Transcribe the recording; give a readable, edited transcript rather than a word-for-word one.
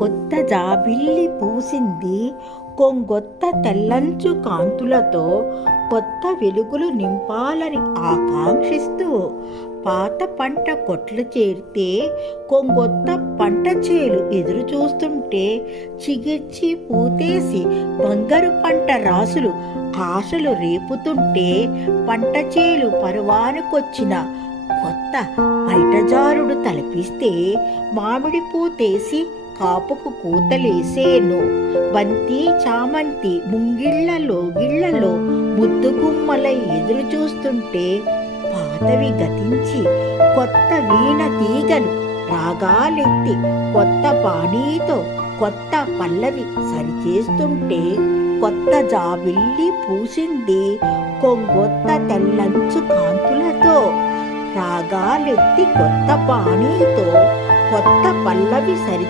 కొత్త జాబిల్లి పూసింది కొంగొత్త తెల్లంచు కాంతులతో కొత్త వెలుగులు నింపాలని ఆకాంక్షిస్తూ పాత పంట కొట్లు చేరితే కొంగొత్త పంట చేలు ఎదురు చూస్తుంటే చిగిర్చి పూతేసి బంగారు పంట రాసులు ఆశలు రేపుతుంటే పంట చేలు పరువానికొచ్చిన కొత్త బయటజారుడు తలపిస్తే మామిడి పూతేసి కాపుకు కూతలేసేను. బంతి చామంతి ముంగిళ్లలో ముద్దుగుమ్మలై ఎదురు చూస్తుంటే పాతవి గతించి కొత్త వీణ తీగలు రాగాలెత్తి కొత్త పానీతో కొత్త పల్లవి సరిచేస్తుంటే కొత్త జాబిల్లి పూసింది కొంగొత్త తెల్లంచు కాంతులతో. రాగాలెత్తి కొత్త పానీతో కొత్త పల్లవి సరి